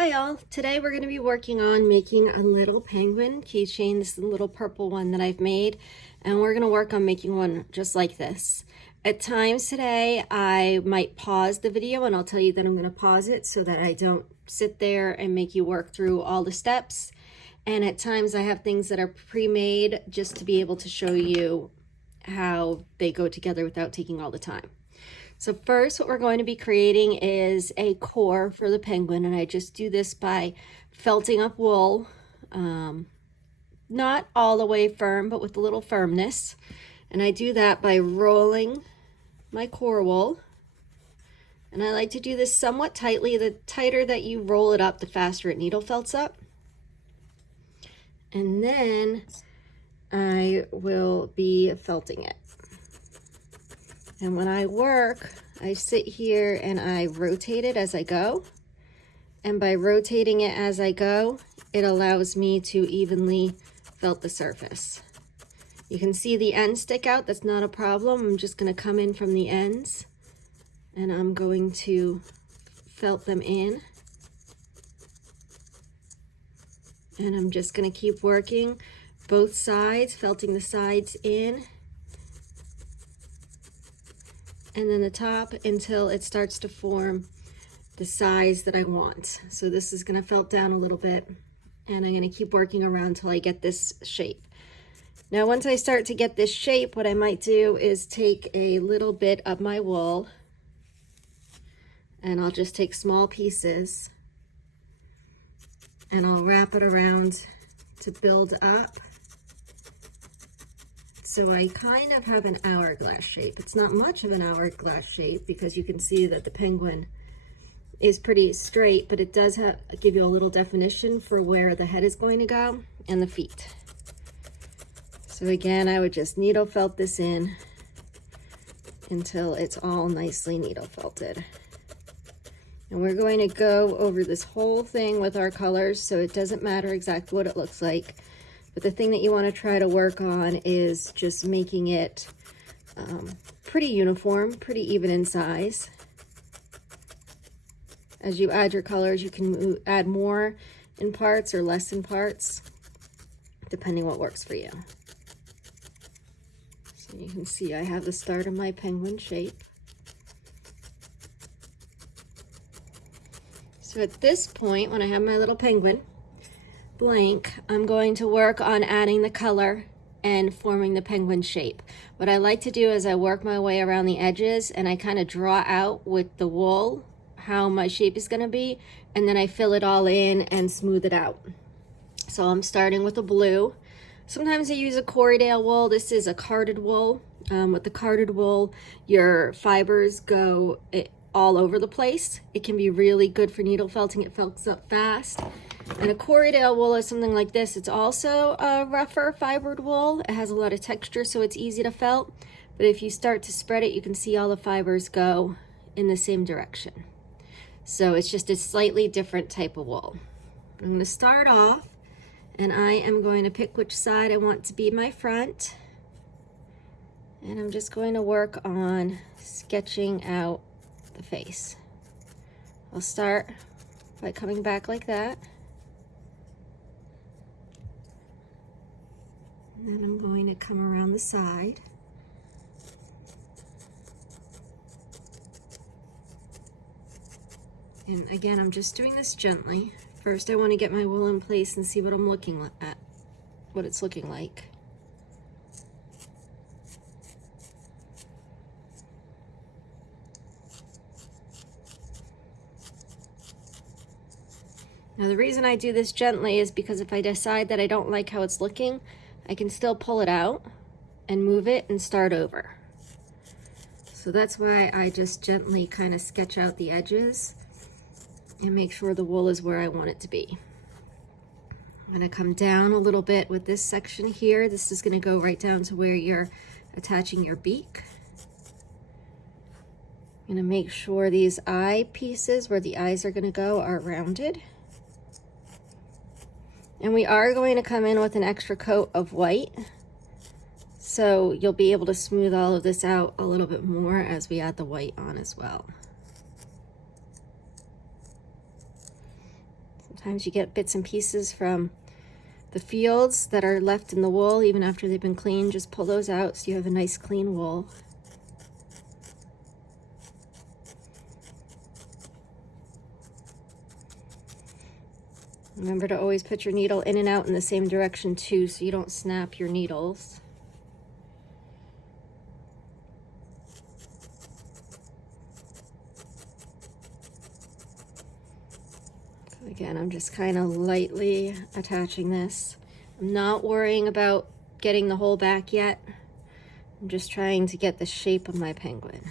Hi y'all, today we're going to be working on making a little penguin keychain. This is the little purple one that I've made, and we're going to work on making one just like this. At times today I might pause the video, and I'll tell you that I'm going to pause it so that I don't sit there and make you work through all the steps. And at times I have things that are pre-made just to be able to show you how they go together without taking all the time. So first, what we're going to be creating is a core for the penguin, and I just do this by felting up wool, not all the way firm, but with a little firmness. And I do that by rolling my core wool. And I like to do this somewhat tightly. The tighter that you roll it up, the faster it needle felts up. And then I will be felting it. And when I work, I sit here and I rotate it as I go. And by rotating it as I go, it allows me to evenly felt the surface. You can see the ends stick out, that's not a problem. I'm just gonna come in from the ends and I'm going to felt them in. And I'm just gonna keep working both sides, felting the sides in. And then the top until it starts to form the size that I want. So this is gonna felt down a little bit, and I'm gonna keep working around until I get this shape. Now, once I start to get this shape, what I might do is take a little bit of my wool, and I'll just take small pieces, and I'll wrap it around to build up. So I kind of have an hourglass shape. It's not much of an hourglass shape because you can see that the penguin is pretty straight, but it does give you a little definition for where the head is going to go and the feet. So again, I would just needle felt this in until it's all nicely needle felted. And we're going to go over this whole thing with our colors, so it doesn't matter exactly what it looks like. But the thing that you want to try to work on is just making it pretty uniform, pretty even in size. As you add your colors, you can add more in parts or less in parts, depending what works for you. So you can see I have the start of my penguin shape. So at this point, when I have my little penguin blank, I'm going to work on adding the color and forming the penguin shape. What I like to do is I work my way around the edges and I kind of draw out with the wool how my shape is going to be, and then I fill it all in and smooth it out. So I'm starting with a blue. Sometimes I use a Corriedale wool. This is a carded wool. With the carded wool, your fibers go all over the place. It can be really good for needle felting. It felts up fast. And a Corriedale wool is something like this. It's also a rougher fibered wool. It has a lot of texture, so it's easy to felt. But if you start to spread it, you can see all the fibers go in the same direction. So it's just a slightly different type of wool. I'm going to start off, and I am going to pick which side I want to be my front. And I'm just going to work on sketching out the face. I'll start by coming back like that. And then I'm going to come around the side. And again, I'm just doing this gently. First, I want to get my wool in place and see what I'm looking at, what it's looking like. Now, the reason I do this gently is because if I decide that I don't like how it's looking, I can still pull it out and move it and start over. So that's why I just gently kind of sketch out the edges and make sure the wool is where I want it to be. I'm going to come down a little bit with this section here. This is going to go right down to where you're attaching your beak. I'm going to make sure these eye pieces where the eyes are going to go are rounded. And we are going to come in with an extra coat of white, so you'll be able to smooth all of this out a little bit more as we add the white on as well. Sometimes you get bits and pieces from the fields that are left in the wool even after they've been cleaned. Just pull those out so you have a nice clean wool. Remember to always put your needle in and out in the same direction too, so you don't snap your needles. So again, I'm just kind of lightly attaching this. I'm not worrying about getting the whole back yet. I'm just trying to get the shape of my penguin.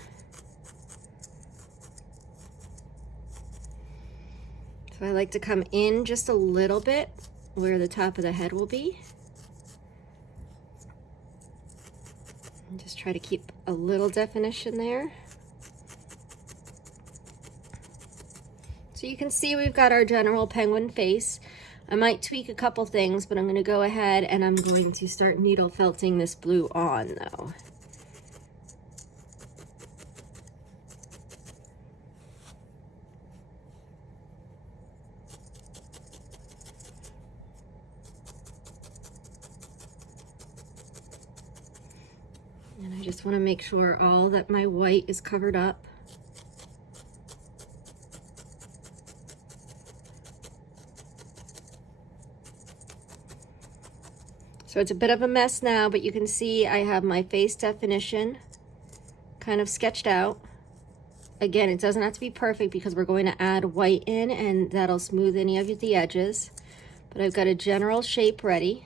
So I like to come in just a little bit where the top of the head will be. And just try to keep a little definition there. So you can see we've got our general penguin face. I might tweak a couple things, but I'm going to go ahead and I'm going to start needle felting this blue on though. And I just want to make sure all that my white is covered up. So it's a bit of a mess now, but you can see I have my face definition kind of sketched out. Again, it doesn't have to be perfect because we're going to add white in and that'll smooth any of the edges. But I've got a general shape ready.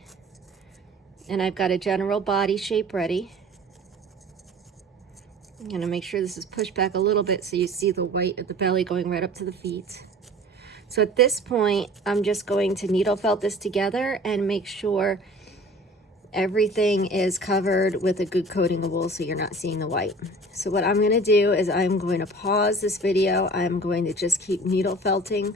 And I've got a general body shape ready. I'm going to make sure this is pushed back a little bit so you see the white of the belly going right up to the feet. So at this point, I'm just going to needle felt this together and make sure everything is covered with a good coating of wool so you're not seeing the white. So what I'm going to do is I'm going to pause this video. I'm going to just keep needle felting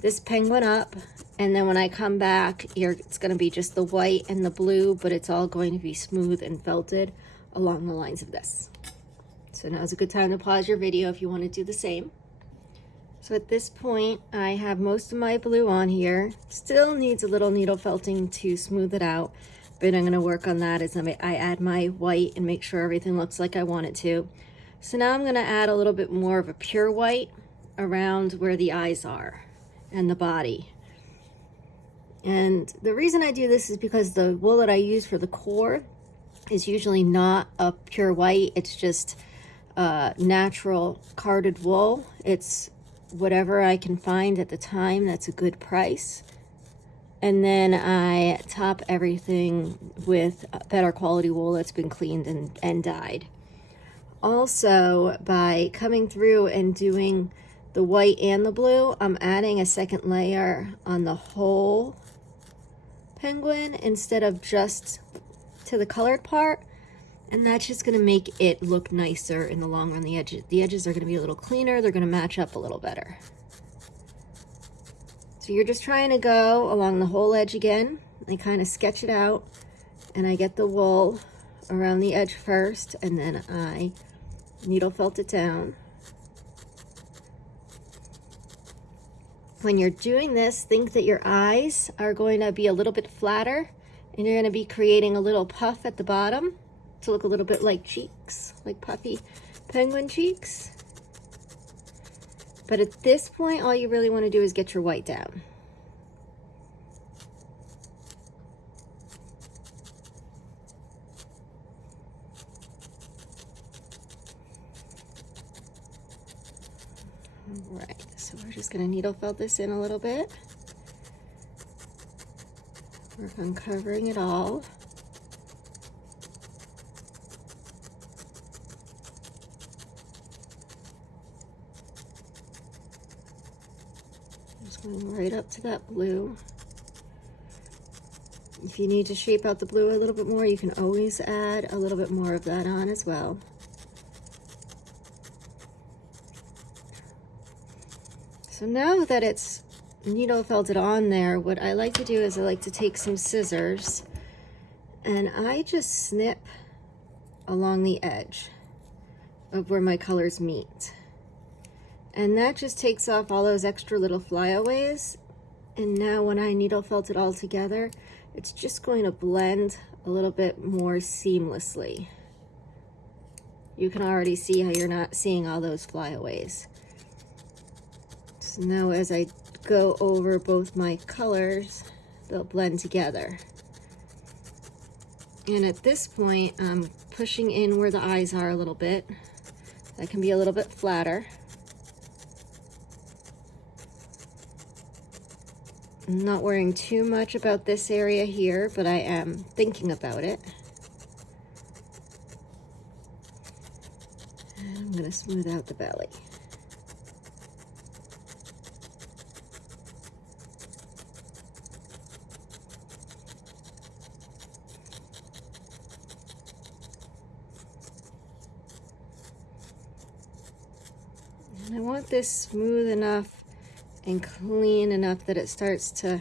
this penguin up, and then when I come back, it's going to be just the white and the blue, but it's all going to be smooth and felted along the lines of this. So now's a good time to pause your video if you want to do the same. So at this point, I have most of my blue on here. Still needs a little needle felting to smooth it out, but I'm going to work on that as I add my white and make sure everything looks like I want it to. So now I'm going to add a little bit more of a pure white around where the eyes are and the body. And the reason I do this is because the wool that I use for the core is usually not a pure white. It's just natural carded wool. It's whatever I can find at the time that's a good price. And then I top everything with better quality wool that's been cleaned and dyed. Also, by coming through and doing the white and the blue, I'm adding a second layer on the whole penguin instead of just to the colored part. And that's just going to make it look nicer in the long run. The edges are going to be a little cleaner. They're going to match up a little better. So you're just trying to go along the whole edge again. I kind of sketch it out, and I get the wool around the edge first, and then I needle felt it down. When you're doing this, think that your eyes are going to be a little bit flatter, and you're going to be creating a little puff at the bottom to look a little bit like cheeks, like puffy penguin cheeks. But at this point, all you really want to do is get your white down. All right, so we're just going to needle felt this in a little bit. Work on covering it all. Just going right up to that blue. If you need to shape out the blue a little bit more, you can always add a little bit more of that on as well. So now that it's needle felted on there, what I like to do is I like to take some scissors and I just snip along the edge of where my colors meet. And that just takes off all those extra little flyaways And now when I needle felt it all together, it's just going to blend a little bit more seamlessly. You can already see how you're not seeing all those flyaways. So now as I go over both my colors, they'll blend together. And at this point, I'm pushing in where the eyes are a little bit. That can be a little bit flatter. I'm not worrying too much about this area here, but I am thinking about it. And I'm going to smooth out the belly. And I want this smooth enough and clean enough that it starts to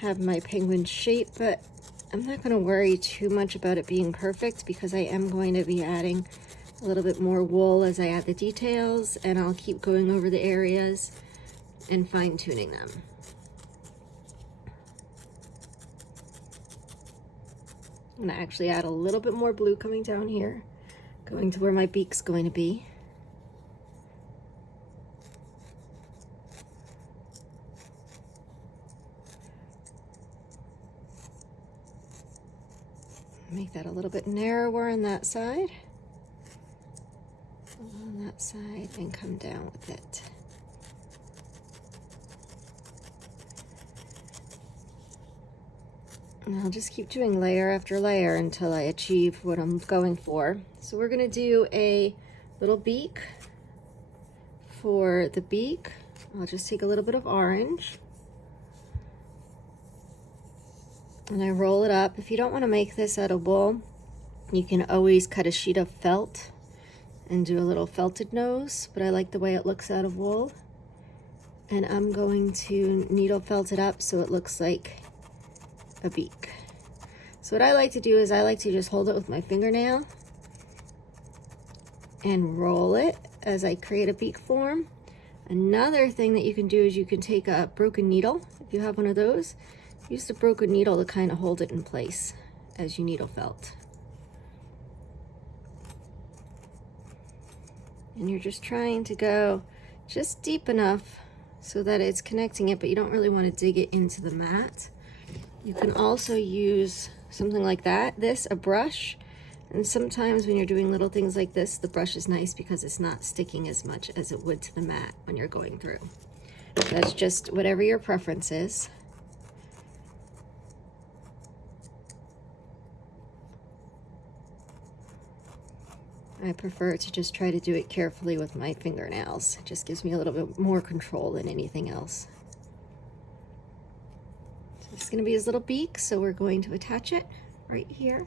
have my penguin shape, but I'm not going to worry too much about it being perfect because I am going to be adding a little bit more wool as I add the details, and I'll keep going over the areas and fine-tuning them. I'm going to actually add a little bit more blue coming down here, going to where my beak's going to be. Make that a little bit narrower on that side, and come down with it. And I'll just keep doing layer after layer until I achieve what I'm going for. So we're gonna do a little beak. For the beak, I'll just take a little bit of orange and I roll it up. If you don't want to make this out of wool, you can always cut a sheet of felt and do a little felted nose, but I like the way it looks out of wool. And I'm going to needle felt it up so it looks like a beak. So what I like to do is I like to just hold it with my fingernail and roll it as I create a beak form. Another thing that you can do is you can take a broken needle, if you have one of those, use the broken needle to kind of hold it in place as you needle felt. And you're just trying to go just deep enough so that it's connecting it, but you don't really want to dig it into the mat. You can also use something like that, a brush, and sometimes when you're doing little things like this, the brush is nice because it's not sticking as much as it would to the mat when you're going through. That's just whatever your preference is. I prefer to just try to do it carefully with my fingernails. It just gives me a little bit more control than anything else. So it's going to be his little beak, so we're going to attach it right here.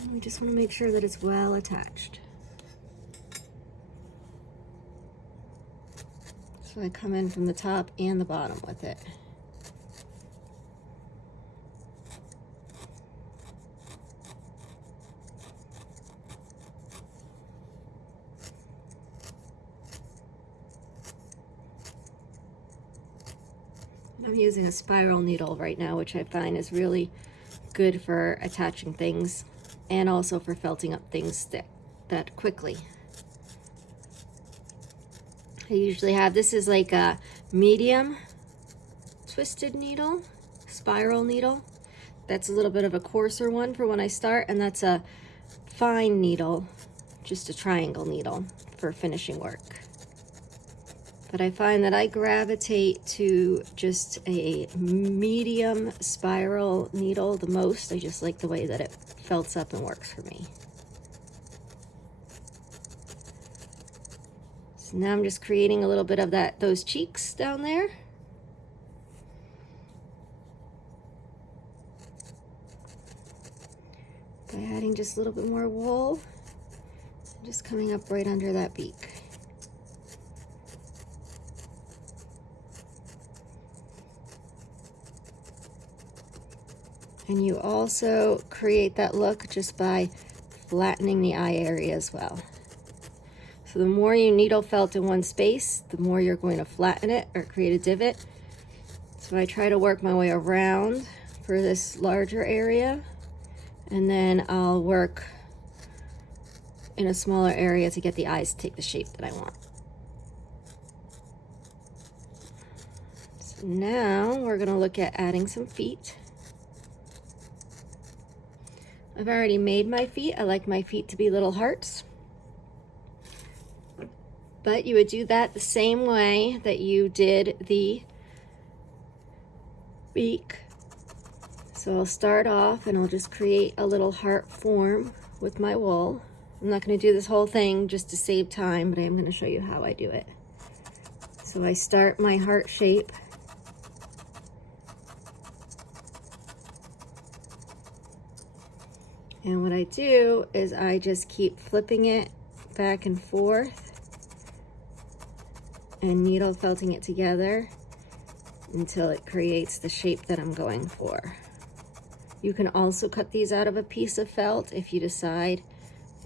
And we just want to make sure that it's well attached. So I come in from the top and the bottom with it. I'm using a spiral needle right now, which I find is really good for attaching things and also for felting up things that quickly. I usually have, this is like a medium twisted needle, spiral needle. That's a little bit of a coarser one for when I start, and that's a fine needle, just a triangle needle for finishing work. But I find that I gravitate to just a medium spiral needle the most. I just like the way that it felts up and works for me. So now I'm just creating a little bit of those cheeks down there. By adding just a little bit more wool, just coming up right under that beak. And you also create that look just by flattening the eye area as well. So the more you needle felt in one space, the more you're going to flatten it or create a divot. So I try to work my way around for this larger area, and then I'll work in a smaller area to get the eyes to take the shape that I want. So now we're going to look at adding some feet. I've already made my feet. I like my feet to be little hearts. But you would do that the same way that you did the beak. So I'll start off and I'll just create a little heart form with my wool. I'm not going to do this whole thing just to save time, but I am going to show you how I do it. So I start my heart shape. And what I do is I just keep flipping it back and forth and needle felting it together until it creates the shape that I'm going for. You can also cut these out of a piece of felt if you decide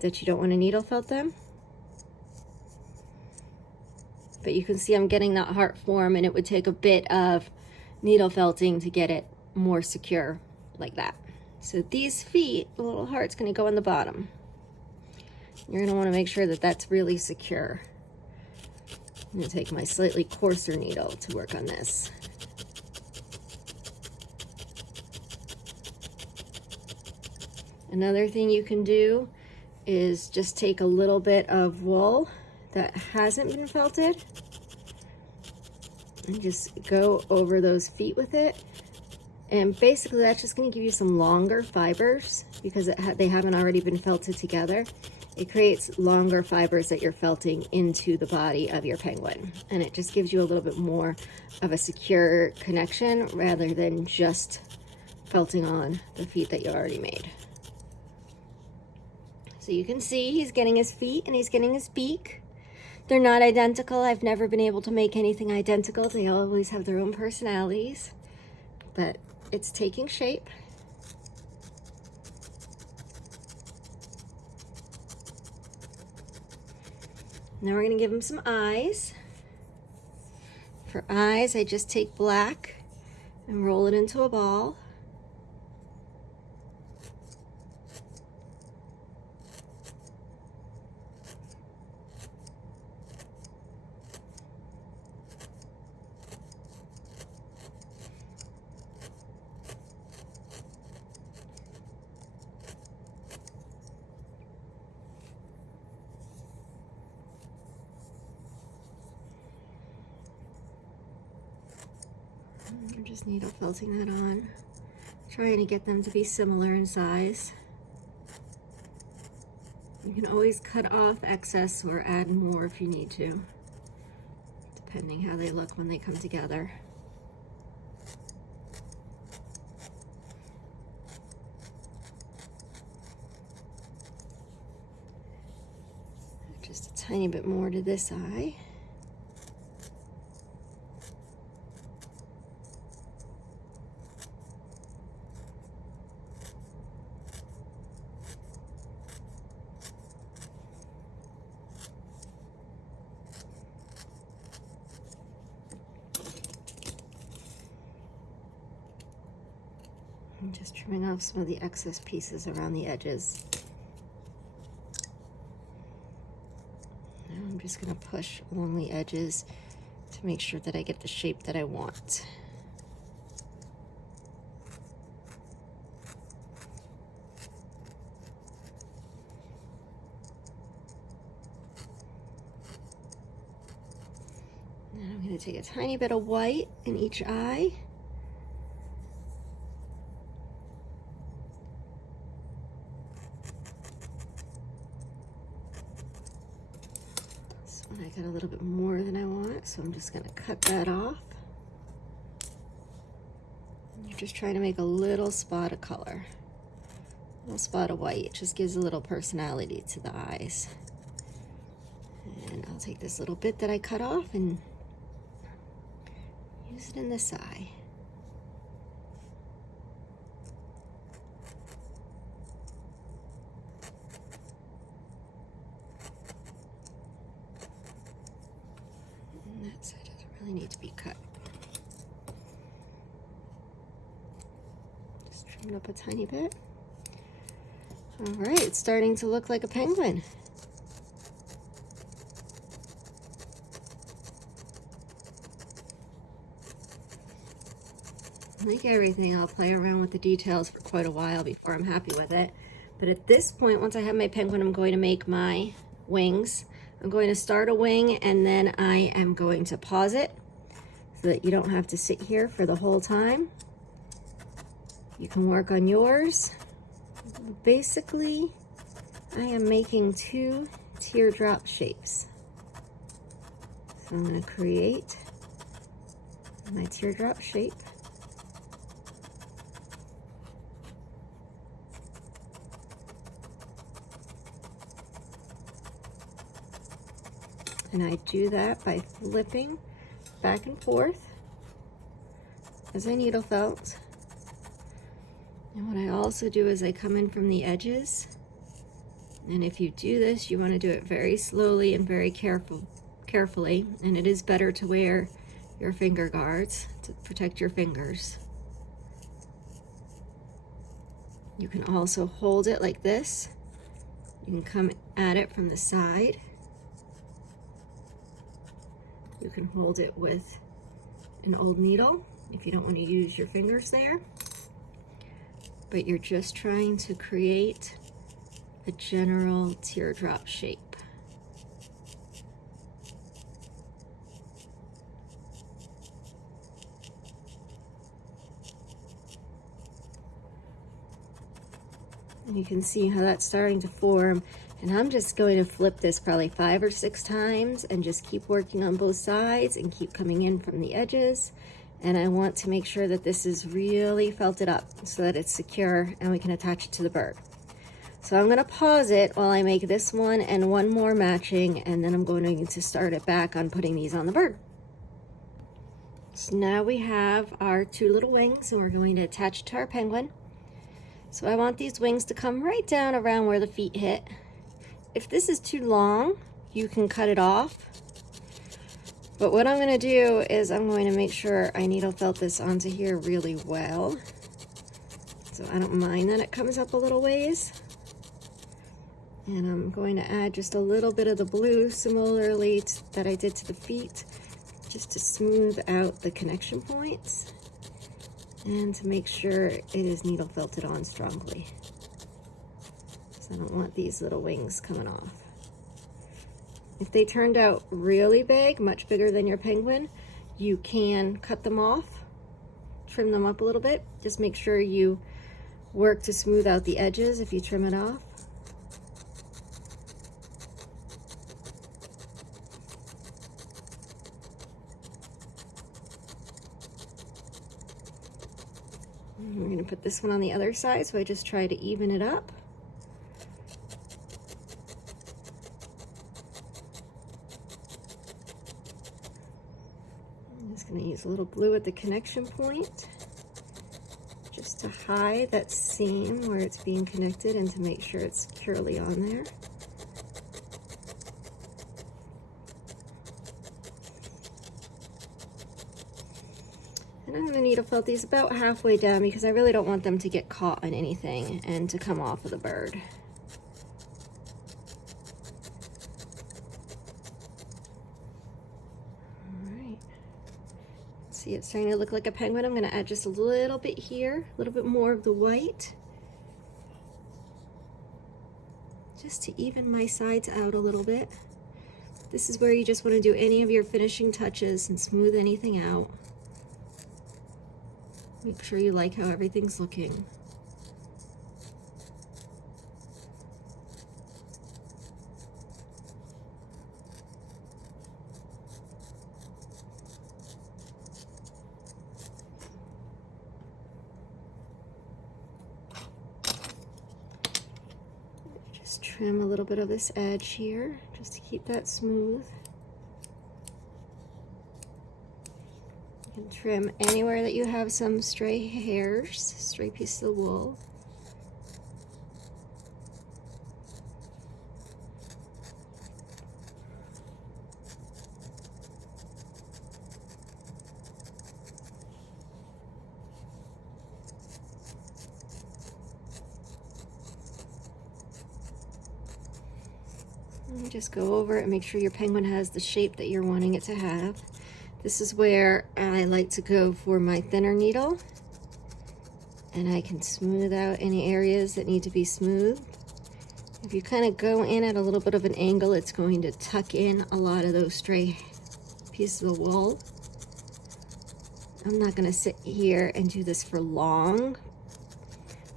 that you don't want to needle felt them. But you can see I'm getting that heart form, and it would take a bit of needle felting to get it more secure like that. So these feet, the little heart's going to go on the bottom. You're going to want to make sure that that's really secure. I'm going to take my slightly coarser needle to work on this. Another thing you can do is just take a little bit of wool that hasn't been felted and just go over those feet with it. And basically that's just going to give you some longer fibers because they haven't already been felted together. It creates longer fibers that you're felting into the body of your penguin. And it just gives you a little bit more of a secure connection rather than just felting on the feet that you already made. So you can see he's getting his feet and he's getting his beak. They're not identical. I've never been able to make anything identical. They always have their own personalities, but it's taking shape. Now we're going to give him some eyes. For eyes, I just take black and roll it into a ball. I'm just needle felting that on, trying to get them to be similar in size. You can always cut off excess or add more if you need to, depending how they look when they come together. Just a tiny bit more to this eye. I'm just trimming off some of the excess pieces around the edges. Now I'm just going to push along the edges to make sure that I get the shape that I want. Now I'm going to take a tiny bit of white in each eye. I got a little bit more than I want, so I'm just going to cut that off. You're just trying to make a little spot of color, a little spot of white. It just gives a little personality to the eyes. And I'll take this little bit that I cut off and use it in this eye. So it doesn't really need to be cut. Just trim it up a tiny bit. All right, it's starting to look like a penguin. Like everything, I'll play around with the details for quite a while before I'm happy with it. But at this point, once I have my penguin, I'm going to make my wings. I'm going to start a wing and then I am going to pause it so that you don't have to sit here for the whole time. You can work on yours. Basically, I am making 2 teardrop shapes. So I'm going to create my teardrop shape. And I do that by flipping back and forth as I needle felt. And what I also do is I come in from the edges. And if you do this, you want to do it very slowly and very carefully. And it is better to wear your finger guards to protect your fingers. You can also hold it like this. You can come at it from the side. You can hold it with an old needle if you don't want to use your fingers there. But you're just trying to create a general teardrop shape. And you can see how that's starting to form. And I'm just going to flip this probably 5 or 6 times and just keep working on both sides and keep coming in from the edges. And I want to make sure that this is really felted up so that it's secure and we can attach it to the bird. So I'm going to pause it while I make this one and one more matching, and then I'm going to start it back on putting these on the bird. So now we have our 2 little wings and we're going to attach to our penguin. So I want these wings to come right down around where the feet hit. If this is too long, you can cut it off. But what I'm going to do is I'm going to make sure I needle felt this onto here really well. So I don't mind that it comes up a little ways. And I'm going to add just a little bit of the blue similarly that I did to the feet, just to smooth out the connection points and to make sure it is needle felted on strongly. I don't want these little wings coming off. If they turned out really big, much bigger than your penguin, you can cut them off, trim them up a little bit. Just make sure you work to smooth out the edges if you trim it off. And we're going to put this one on the other side, so I just try to even it up. I'm going to use a little blue at the connection point just to hide that seam where it's being connected and to make sure it's securely on there. And I'm going to needle felt these about halfway down because I really don't want them to get caught in anything and to come off of the bird. See, it's starting to look like a penguin. I'm going to add just a little bit here, a little bit more of the white, just to even my sides out a little bit. This is where you just want to do any of your finishing touches and smooth anything out. Make sure you like how everything's looking. Just trim a little bit of this edge here, just to keep that smooth. You can trim anywhere that you have some stray hairs, stray pieces of wool. Just go over it and make sure your penguin has the shape that you're wanting it to have. This is where I like to go for my thinner needle, and I can smooth out any areas that need to be smoothed. If you kind of go in at a little bit of an angle, it's going to tuck in a lot of those stray pieces of wool. I'm not going to sit here and do this for long,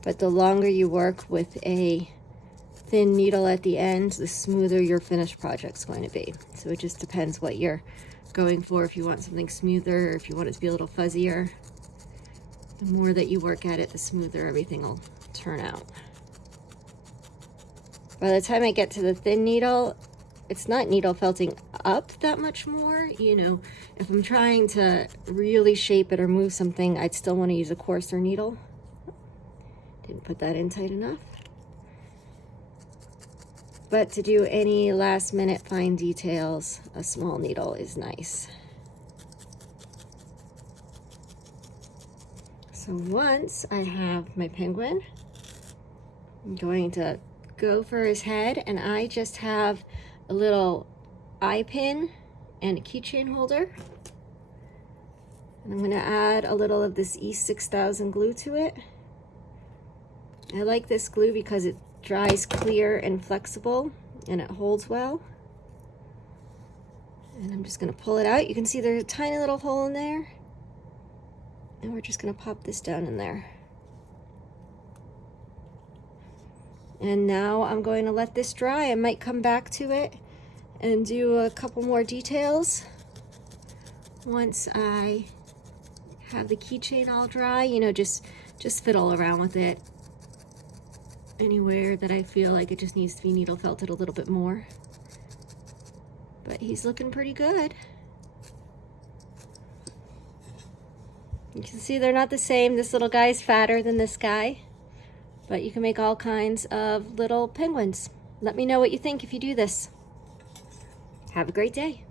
but the longer you work with a thin needle at the end, the smoother your finished project's going to be. So it just depends what you're going for. If you want something smoother, or if you want it to be a little fuzzier, the more that you work at it, the smoother everything will turn out. By the time I get to the thin needle, it's not needle felting up that much more. You know, if I'm trying to really shape it or move something, I'd still want to use a coarser needle. Didn't put that in tight enough. But to do any last minute fine details, a small needle is nice. So once I have my penguin, I'm going to go for his head, and I just have a little eye pin and a keychain holder. And I'm going to add a little of this E6000 glue to it. I like this glue because it dries clear and flexible, and it holds well. And I'm just going to pull it out. You can see there's a tiny little hole in there, and we're just going to pop this down in there. And now I'm going to let this dry. I might come back to it and do a couple more details once I have the keychain all dry. You know, just fiddle around with it anywhere that I feel like it just needs to be needle felted a little bit more. But he's looking pretty good. You can see they're not the same. This little guy's fatter than this guy, but you can make all kinds of little penguins. Let me know what you think if you do this. Have a great day.